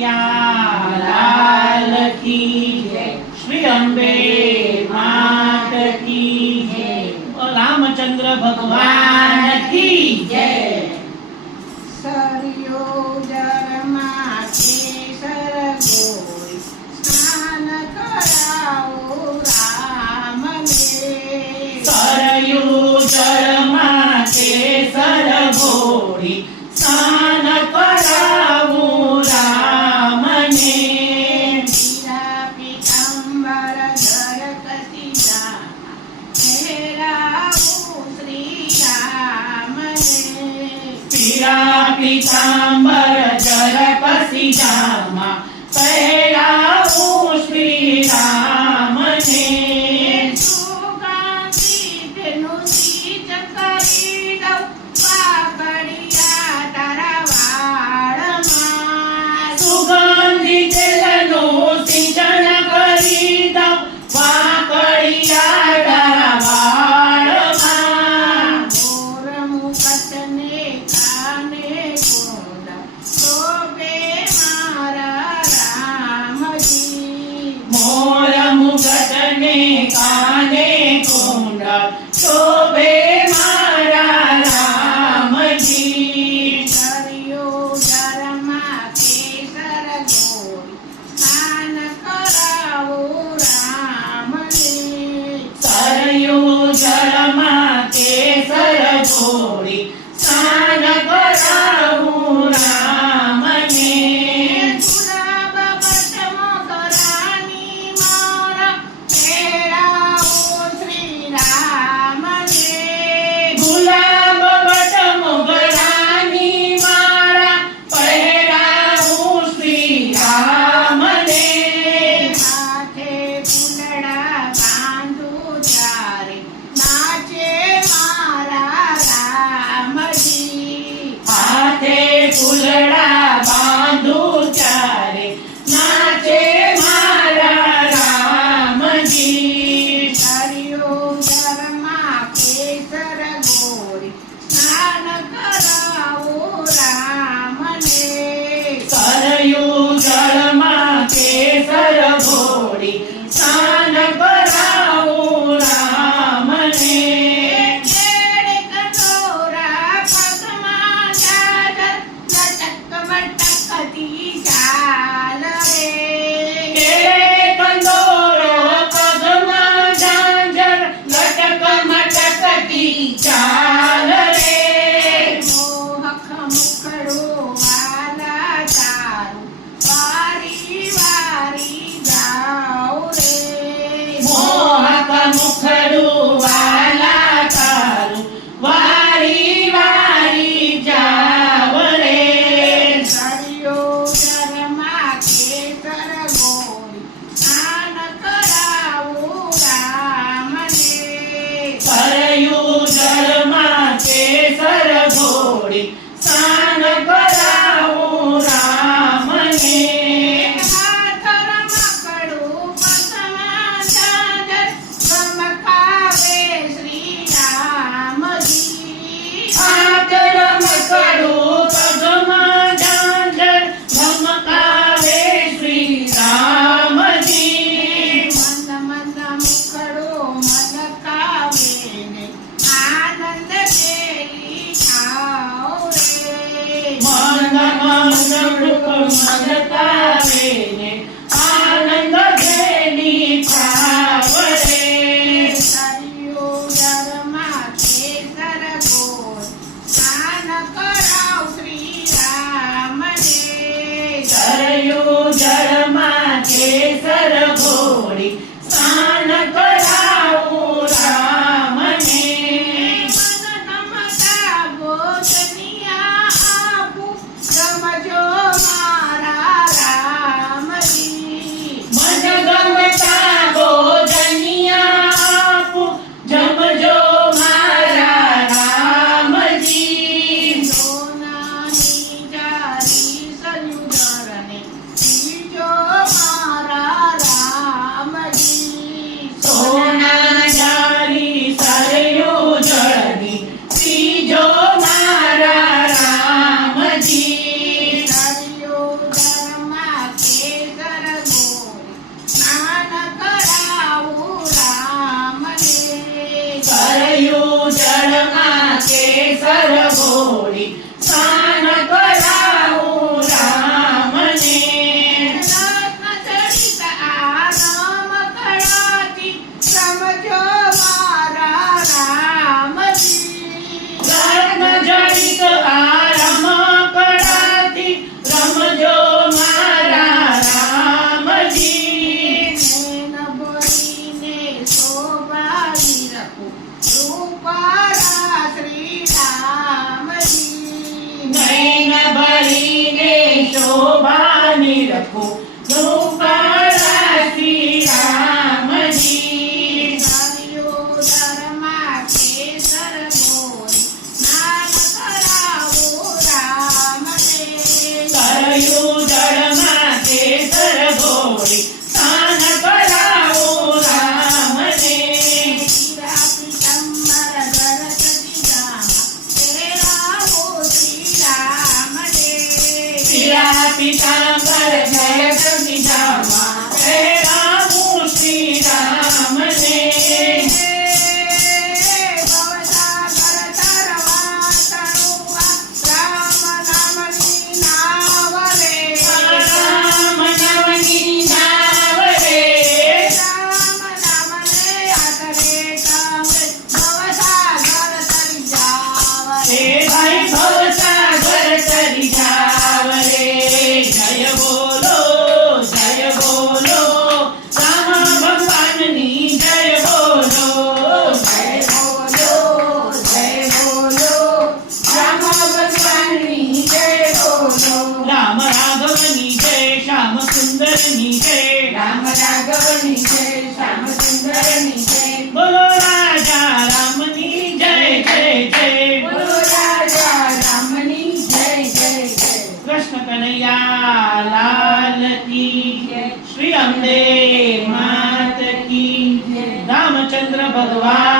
કનૈયા લાલ કી જય, શ્રી અંબે માત કી જય, રામચંદ્ર ભગવાન કી જય. સરિયો જરમાં કેસર ગોળી સ્નાન કરાવો રામને. સરયુ જળમાં કેસર ઘોળી સ્નાન કરાવું રામને. પીળા પીતાંબર ધરકતી જામાં ફેરાવું શ્રી રામને. પીળા પીતાંબર જરપસી જામાં પહેરાવું શ્રી રામને. સુગંધિતનું સીજ કરી દઉં પાકડિયા તારા વાળમાં. સુગંધિત તેલનું સિંચન કરી દઉં વાંકડિયા તારા વાળમાં. મોર મુકટને કાને કોંડા શોભે મારા રામજી. મોર મુગટને કાને કુંડળ શોભે મારા રામજી. સરિયો જરમાં કેસર ગોળી સ્નાન કરાવો રામને. સરયુ જળમાં કેસર ઘોળી સ્નાન કરાવું રામને. ગુલાબ બટમો કરાની મારા ફેરાવો શ્રી રામને. ગુલાબ બટ મોગરાની માળા પહેરાવું શ્રી રામને. હાથે ફૂલડા બાંધું ત્યારે નાચે મારા રામજી. હાથે ફૂલડા બાંધું ત્યારે નાચે મારા રામજી. સરિયો જરમાં કેસર ગોળી સ્નાન કરાવો રામને. સરયુ જળમાં કેસર ઘોળી સ્નાન કરાવું રામને. કેળે કટોરા પગમાં જાજર લટક મટકતી ચાલ રે. કેળે કંદોરો પગમાં ઝાંઝર લટક મટકતી ચાલ રે. મોહક મુખડો વાલા તારું વારી વારી જાઓ રે. મોહક મુખડું વાલા તારું વારી વારી જાવ રે. સરિયો જરમાં કેસર ગોળી સ્નાન કરાવો રામને. સરયુ જળમાં કેસર ઘોળી સ્નાન કરાવું રામને. હાથ રમકડું પગમાં ઝાંઝર ચમકાવે શ્રી રામજી. હાથ રમકડું પગમાં ઝાંઝર ધમકાવે શ્રી રામજી. મંદ મંદ મુખડો મલકાવે ને આનંદ કેલી ખાઓ રે. મંદ મંદ મલકાવે ને આનંદ ઘેની થાવ રે. સરિયો જરમાં કેસર ગોળી સ્નાન કરાવ શ્રી રામને. સરયુ જળમાં કેસર ઘોળી સ્નાન કરાવું રામને. મન ગમતા ભોજનિયા આપું રમજો મારા રામજી. મન ગમતા ભોજનિયા આપું જમજો મારા રામજી. સોનાની જારી સયુજરને બીજો કેસર ઘોડી સ્નાન કરાવું રામને રત્નજડિત આરામ કળાથી સમજો મારા રામજી રત્નજડિત આરમ કળાથી રમજો મારા રામજી નૈન ભરીને શોભાવી રખું રૂપારા શ્રી રામજી નૈન ભરીને શોભાની રખું રૂપાળા શ્રી રામજી હરિયોદરમાં કેસર ઘોડી સ્નાન કરાવો રામને કરયું જળમાં કેસર ઘોડી સ્નાન કરાવો રામને પીરા પીતાંબર ધરતી જામા તેરાવો શ્રી રામને પીળા પીતાંબર જય સતીજામાં રામુ શ્રી રામને ભવસાગર તરવા તરુવા રામ નામની નાવ રે રામ નામની નાવ રે રામ નામને આદરે તમે ભવસાગર તરી જાવ હે ભાઈ ભવસાગર તરી જાવ રે જય બોલો રામ ભગવાનની જય બોલો રામ ભગવાનની જય બોલો રામ રાઘવની જય શ્યામ સુંદરની જય રામ રાઘવની જય શ્યામ સુંદરની જય બોલો રાજા રામની જય જય જય બોલો રાજા રામની જય જય જય કૃષ્ણ કનૈયા લાલ કી જય શ્રી અંબે માત કી જય રામચંદ્ર ભગવાન